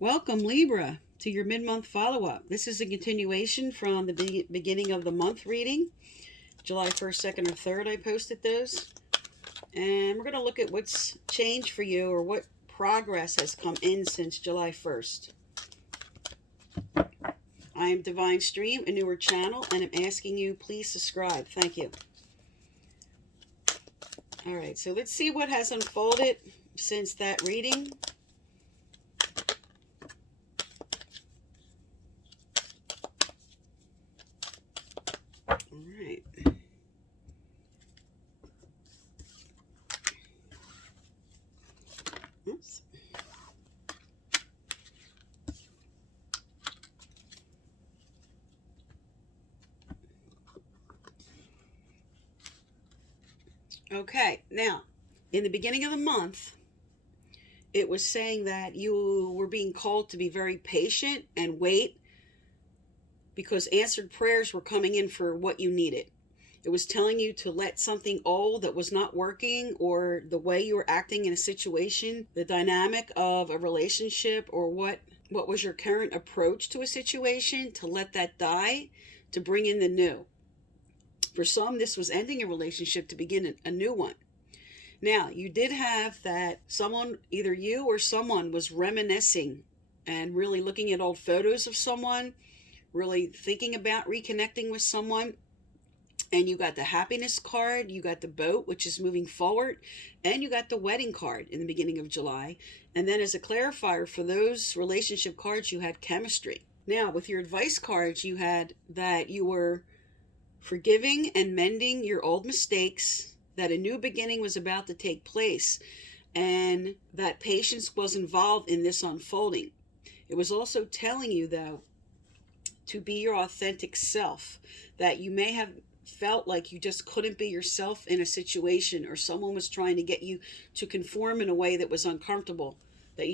Welcome, Libra, to your mid-month follow-up. This is a continuation from the beginning of the month reading. July 1st, 2nd, or 3rd, I posted those. And we're going to look at what's changed for you or what progress has come in since July 1st. I am Divine Stream, a newer channel, and I'm asking you, please subscribe. Thank you. All right, so let's see what has unfolded since that reading. All right. Oops. Okay, now, in the beginning of the month, it was saying that you were being called to be very patient and wait because answered prayers were coming in for what you needed. It was telling you to let something old that was not working, or the way you were acting in a situation, the dynamic of a relationship, or what was your current approach to a situation, to let that die, to bring in the new. For some, this was ending a relationship to begin a new one. Now, you did have that someone, either you or someone, was reminiscing and really looking at old photos of someone, really thinking about reconnecting with someone. And you got the happiness card, you got the boat, which is moving forward, and you got the wedding card in the beginning of July. And then as a clarifier for those relationship cards, you had chemistry. Now, with your advice cards, you had that you were forgiving and mending your old mistakes, that a new beginning was about to take place, and that patience was involved in this unfolding. It was also telling you, though, to be your authentic self, that you may have felt like you just couldn't be yourself in a situation, or someone was trying to get you to conform in a way that was uncomfortable, that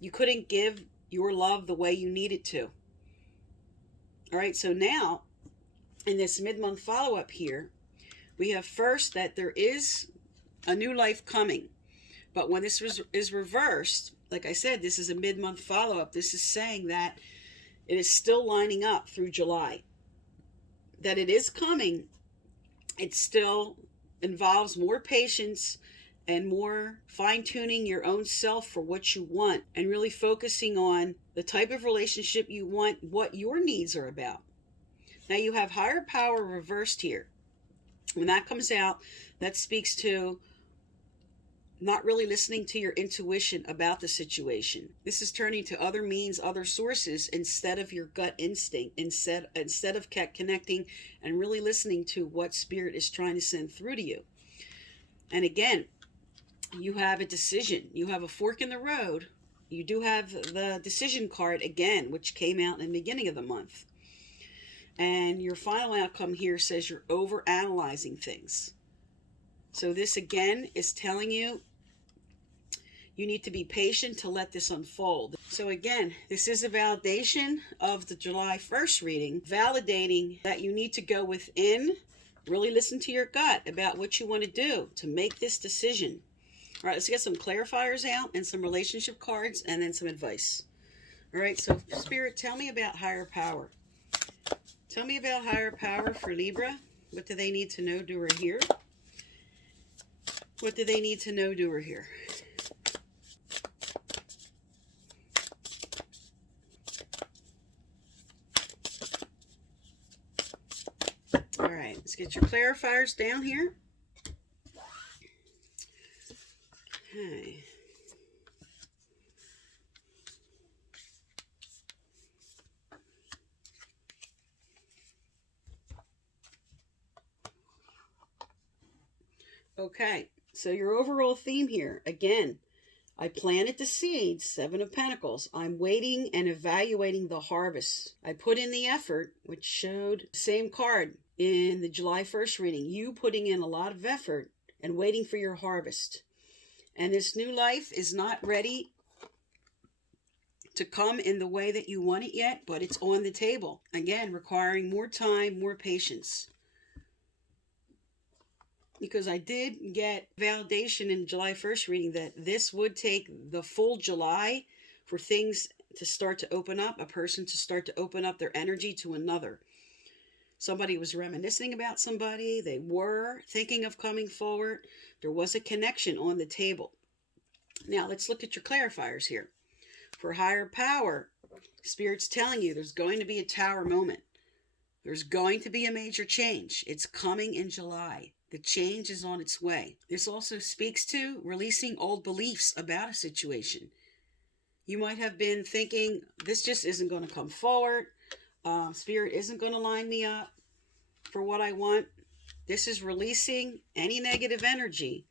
you couldn't give your love the way you needed to. All right, so now in this mid-month follow-up here, we have first that there is a new life coming. But when this is reversed, like I said, this is a mid-month follow-up. This is saying that it is still lining up through July. That it is coming. It still involves more patience and more fine-tuning your own self for what you want, and really focusing on the type of relationship you want, what your needs are about. Now you have higher power reversed here. When that comes out, that speaks to not really listening to your intuition about the situation. This is turning to other means, other sources, instead of your gut instinct, instead of connecting and really listening to what Spirit is trying to send through to you. And again, you have a decision. You have a fork in the road. You do have the decision card again, which came out in the beginning of the month. And your final outcome here says you're over-analyzing things. So this again is telling you you need to be patient to let this unfold. So again, this is a validation of the July 1st reading, validating that you need to go within, really listen to your gut about what you want to do to make this decision. All right, let's get some clarifiers out and some relationship cards and then some advice. All right, so Spirit, tell me about higher power. Tell me about higher power for Libra. What do they need to know, do, or hear? What do they need to know, do, or hear? All right, let's get your clarifiers down here. Okay. Okay, so your overall theme here, again, I planted the seeds, 7 of Pentacles. I'm waiting and evaluating the harvest. I put in the effort, which showed the same card in the July 1st reading. You putting in a lot of effort and waiting for your harvest. And this new life is not ready to come in the way that you want it yet, but it's on the table. Again, requiring more time, more patience. Because I did get validation in July 1st reading that this would take the full July for things to start to open up, a person to start to open up their energy to another. Somebody was reminiscing about somebody. They were thinking of coming forward. There was a connection on the table. Now, let's look at your clarifiers here. For higher power, Spirit's telling you there's going to be a tower moment. There's going to be a major change. It's coming in July. The change is on its way. This also speaks to releasing old beliefs about a situation. You might have been thinking, this just isn't going to come forward. Spirit isn't going to line me up for what I want. This is releasing any negative energy,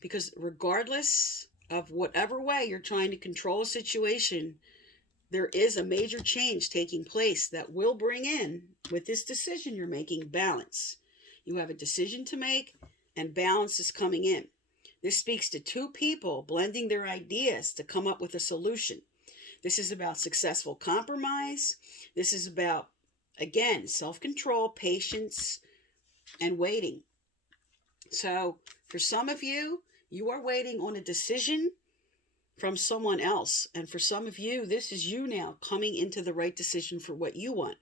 because regardless of whatever way you're trying to control a situation, there is a major change taking place that will bring in, with this decision you're making, balance. You have a decision to make, and balance is coming in. This speaks to two people blending their ideas to come up with a solution. This is about successful compromise. This is about, again, self-control, patience, and waiting. So for some of you, you are waiting on a decision from someone else. And for some of you, this is you now coming into the right decision for what you want.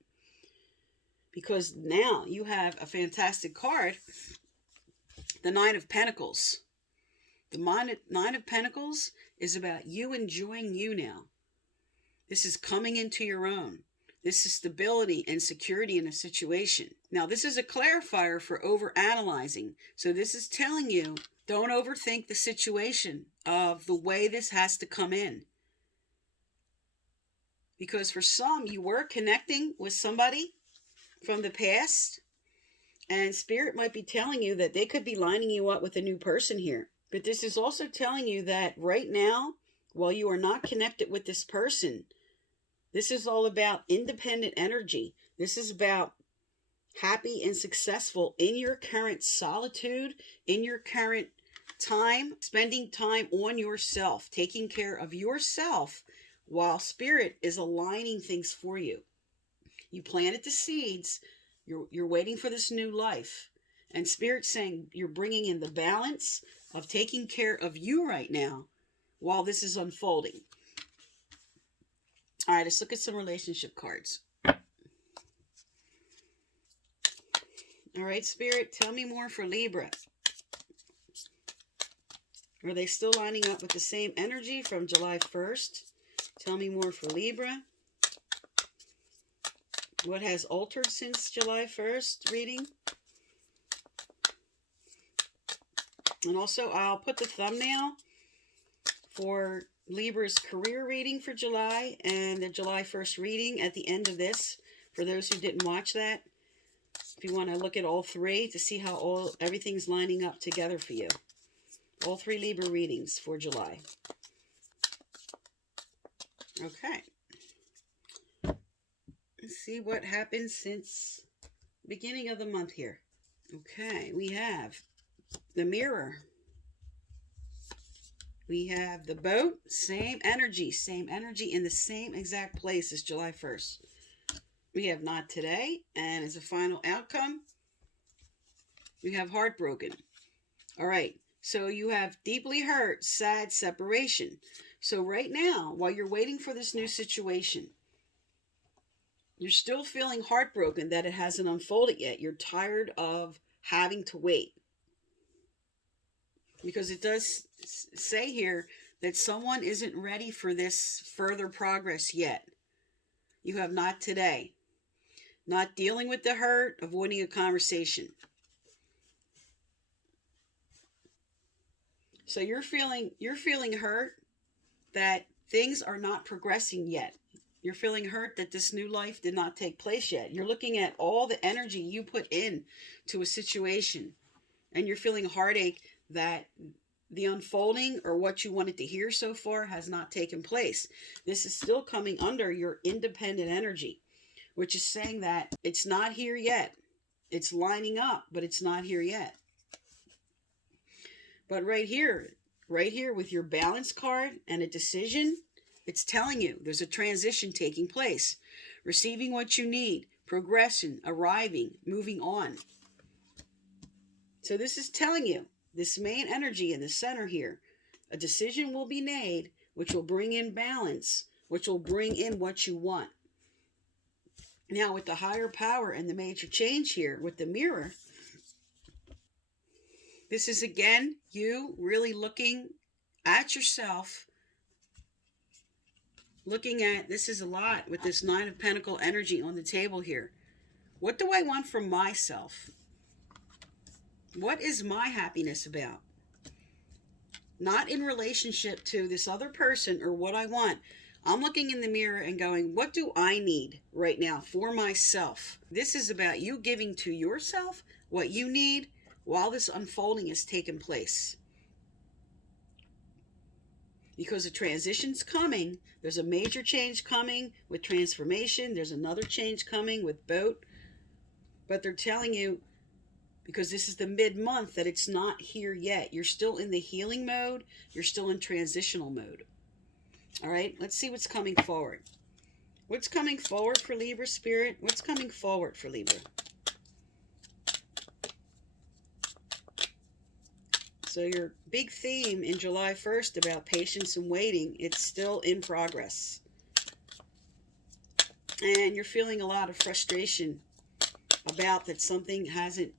Because now you have a fantastic card, the Nine of Pentacles. The Nine of Pentacles is about you enjoying you now. This is coming into your own. This is stability and security in a situation. Now, this is a clarifier for overanalyzing. So this is telling you, don't overthink the situation of the way this has to come in. Because for some, you were connecting with somebody from the past, and Spirit might be telling you that they could be lining you up with a new person here. But this is also telling you that right now, while you are not connected with this person, this is all about independent energy. This is about happy and successful in your current solitude, in your current time, spending time on yourself, taking care of yourself while Spirit is aligning things for you. You planted the seeds. You're waiting for this new life. And Spirit's saying you're bringing in the balance of taking care of you right now while this is unfolding. All right, let's look at some relationship cards. All right, Spirit, tell me more for Libra. Are they still lining up with the same energy from July 1st? Tell me more for Libra. What has altered since July 1st reading? And also, I'll put the thumbnail for Libra's career reading for July and the July 1st reading at the end of this, for those who didn't watch that. If you want to look at all three to see how everything's lining up together for you. All three Libra readings for July. Okay. Let's see what happened since the beginning of the month here. Okay, we have the Mirror. We have the Boat, same energy in the same exact place as July 1st. We have Not Today, and as a final outcome, we have Heartbroken. All right, so you have deeply hurt, sad separation. So right now, while you're waiting for this new situation, you're still feeling heartbroken that it hasn't unfolded yet. You're tired of having to wait. Because it does say here that someone isn't ready for this further progress yet. You have Not Today. Not dealing with the hurt, avoiding a conversation. So you're feeling hurt that things are not progressing yet. You're feeling hurt that this new life did not take place yet. You're looking at all the energy you put in to a situation, and you're feeling heartache that the unfolding or what you wanted to hear so far has not taken place. This is still coming under your independent energy, which is saying that it's not here yet. It's lining up, but it's not here yet. But right here with your balance card and a decision, it's telling you there's a transition taking place. Receiving what you need, progression, arriving, moving on. So this is telling you, this main energy in the center here, a decision will be made which will bring in balance which will bring in what you want. Now, with the higher power and the major change here with the mirror, this is again you really looking at yourself, looking at, this is a lot with this Nine of Pentacle energy on the table here. What do I want from myself? What is my happiness about? Not in relationship to this other person or what I want. I'm looking in the mirror and going, what do I need right now for myself? This is about you giving to yourself what you need while this unfolding is taking place. Because a transition's coming. There's a major change coming with transformation. There's another change coming with boat. But they're telling you, because this is the mid-month, that it's not here yet. You're still in the healing mode. You're still in transitional mode. All right, let's see what's coming forward. What's coming forward for Libra Spirit? What's coming forward for Libra? So your big theme in July 1st about patience and waiting, it's still in progress. And you're feeling a lot of frustration about that something hasn't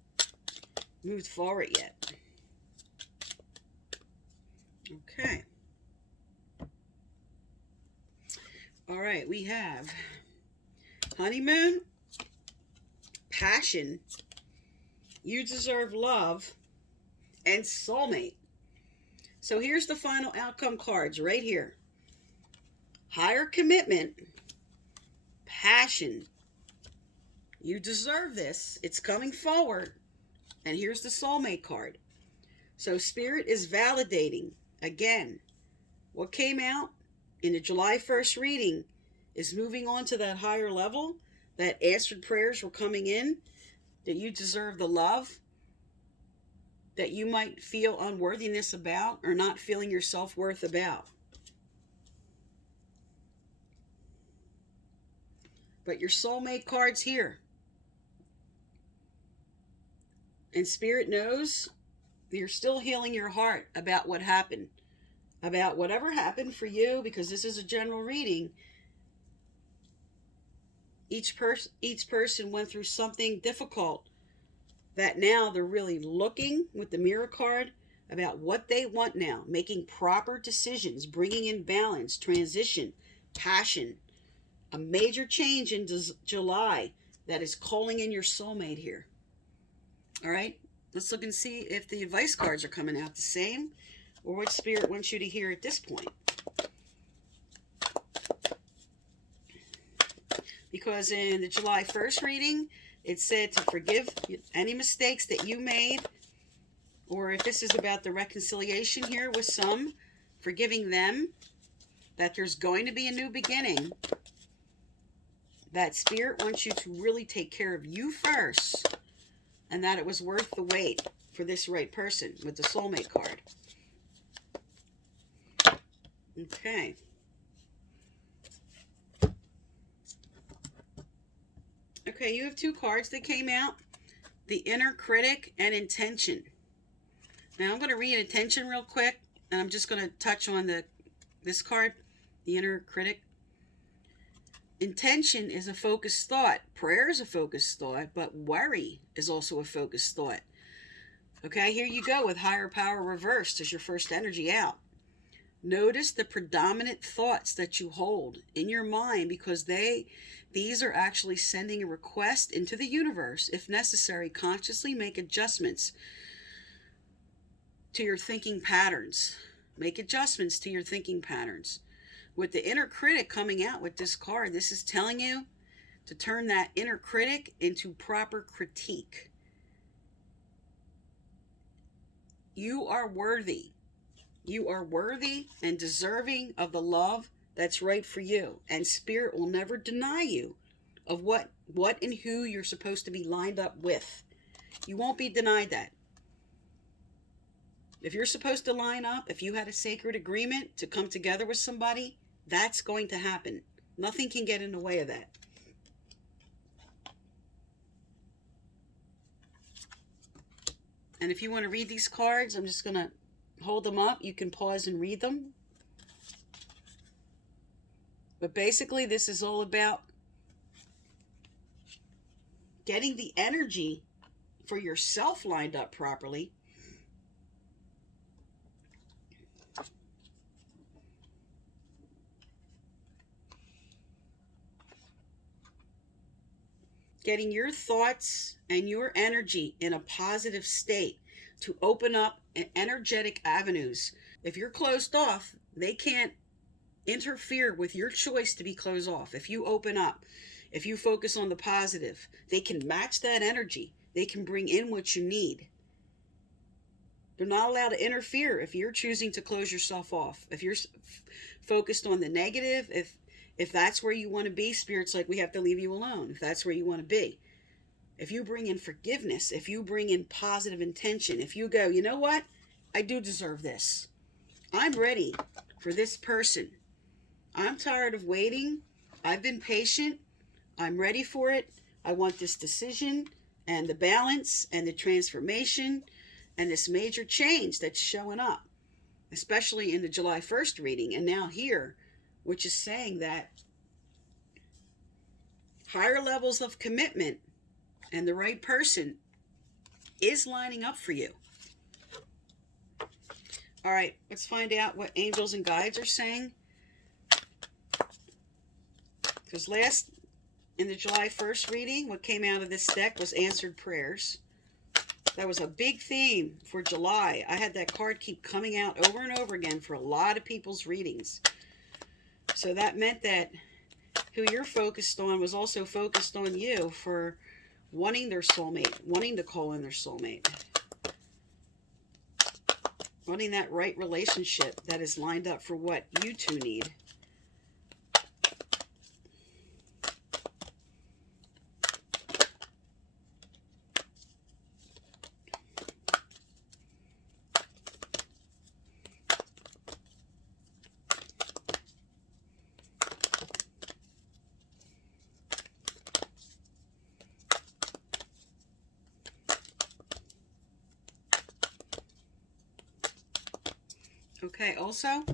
moved forward yet. Okay. All right, we have honeymoon, passion, you deserve love, and soulmate. So here's the final outcome cards right here. Higher commitment, passion, you deserve this, it's coming forward, and here's the soulmate card. So Spirit is validating, again, what came out in the July 1st reading is moving on to that higher level, that answered prayers were coming in, that you deserve the love that you might feel unworthiness about or not feeling your self-worth about. But your soulmate card's here. And Spirit knows you're still healing your heart about what happened. About whatever happened for you, because this is a general reading. Each person went through something difficult that now they're really looking with the mirror card about what they want now, making proper decisions, bringing in balance, transition, passion, a major change in July that is calling in your soulmate here. All right, let's look and see if the advice cards are coming out the same or what Spirit wants you to hear at this point. Because in the July 1st reading, it said to forgive any mistakes that you made, or if this is about the reconciliation here with some, forgiving them, that there's going to be a new beginning, that Spirit wants you to really take care of you first, and that it was worth the wait for this right person with the soulmate card. Okay. Okay, you have two cards that came out. The Inner Critic and Intention. Now I'm going to read Intention real quick, and I'm just going to touch on this card, the Inner Critic. Intention is a focused thought. Prayer is a focused thought, but worry is also a focused thought. Okay, here you go with Higher Power reversed as your first energy out. Notice the predominant thoughts that you hold in your mind, because these are actually sending a request into the universe. If necessary, consciously make adjustments to your thinking patterns. Make adjustments to your thinking patterns. With the Inner Critic coming out with this card, this is telling you to turn that inner critic into proper critique. You are worthy. You are worthy and deserving of the love that's right for you. And Spirit will never deny you of what and who you're supposed to be lined up with. You won't be denied that. If you're supposed to line up, if you had a sacred agreement to come together with somebody, that's going to happen. Nothing can get in the way of that. And if you want to read these cards, I'm just going to hold them up. You can pause and read them. But basically, this is all about getting the energy for yourself lined up properly. Getting your thoughts and your energy in a positive state to open up energetic avenues. If you're closed off, they can't interfere with your choice to be closed off. If you open up, if you focus on the positive, they can match that energy. They can bring in what you need. They're not allowed to interfere if you're choosing to close yourself off. If you're focused on the negative, if that's where you want to be, Spirit's like, we have to leave you alone. If that's where you want to be. If you bring in forgiveness, if you bring in positive intention, if you go, you know what? I do deserve this. I'm ready for this person. I'm tired of waiting. I've been patient. I'm ready for it. I want this decision and the balance and the transformation and this major change that's showing up, especially in the July 1st reading and now here, which is saying that higher levels of commitment and the right person is lining up for you. All right, let's find out what angels and guides are saying. Because last, in the July 1st reading, what came out of this deck was answered prayers. That was a big theme for July. I had that card keep coming out over and over again for a lot of people's readings. So that meant that who you're focused on was also focused on you for wanting their soulmate, wanting to call in their soulmate. Wanting that right relationship that is lined up for what you two need. Okay, also,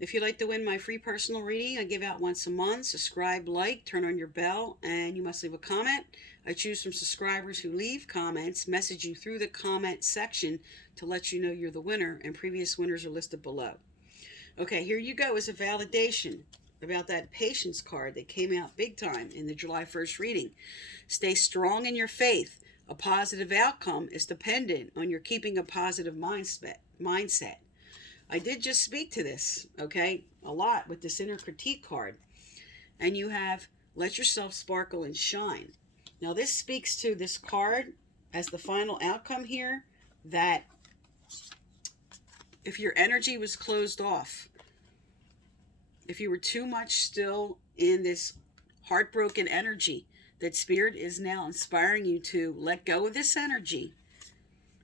if you'd like to win my free personal reading, I give out once a month. Subscribe, like, turn on your bell, and you must leave a comment. I choose from subscribers who leave comments, message you through the comment section to let you know you're the winner, and previous winners are listed below. Okay, here you go as a validation about that patience card that came out big time in the July 1st reading. Stay strong in your faith. A positive outcome is dependent on your keeping a positive mindset. I did just speak to this, okay, a lot with this inner critique card. And you have let yourself sparkle and shine. Now this speaks to this card as the final outcome here, that if your energy was closed off, if you were too much still in this heartbroken energy, that Spirit is now inspiring you to let go of this energy.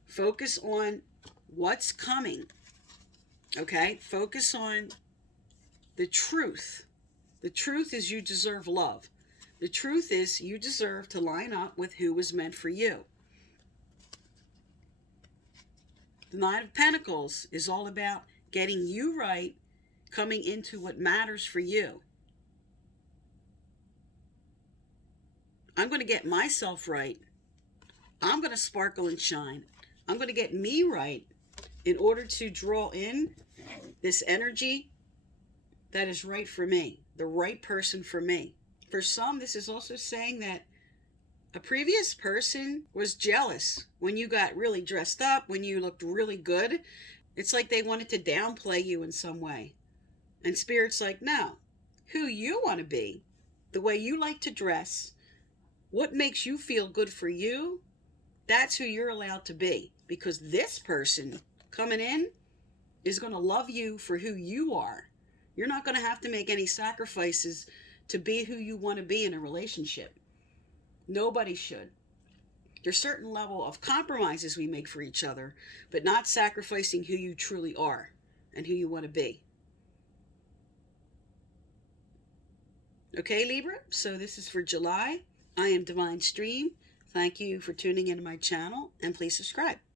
Focus on what's coming. Okay, focus on the truth. The truth is you deserve love. The truth is you deserve to line up with who was meant for you. The Knight of Pentacles is all about getting you right, coming into what matters for you. I'm going to get myself right. I'm going to sparkle and shine. I'm going to get me right in order to draw in this energy that is right for me, the right person for me. For some, this is also saying that a previous person was jealous when you got really dressed up, when you looked really good. It's like they wanted to downplay you in some way. And Spirit's like, no, who you want to be, the way you like to dress, what makes you feel good for you, that's who you're allowed to be. Because this person coming in is going to love you for who you are. You're not going to have to make any sacrifices to be who you want to be in a relationship. Nobody should. There's a certain level of compromises we make for each other, but not sacrificing who you truly are and who you want to be. Okay, Libra, so this is for July. I am Divine Stream. Thank you for tuning into my channel, and please subscribe.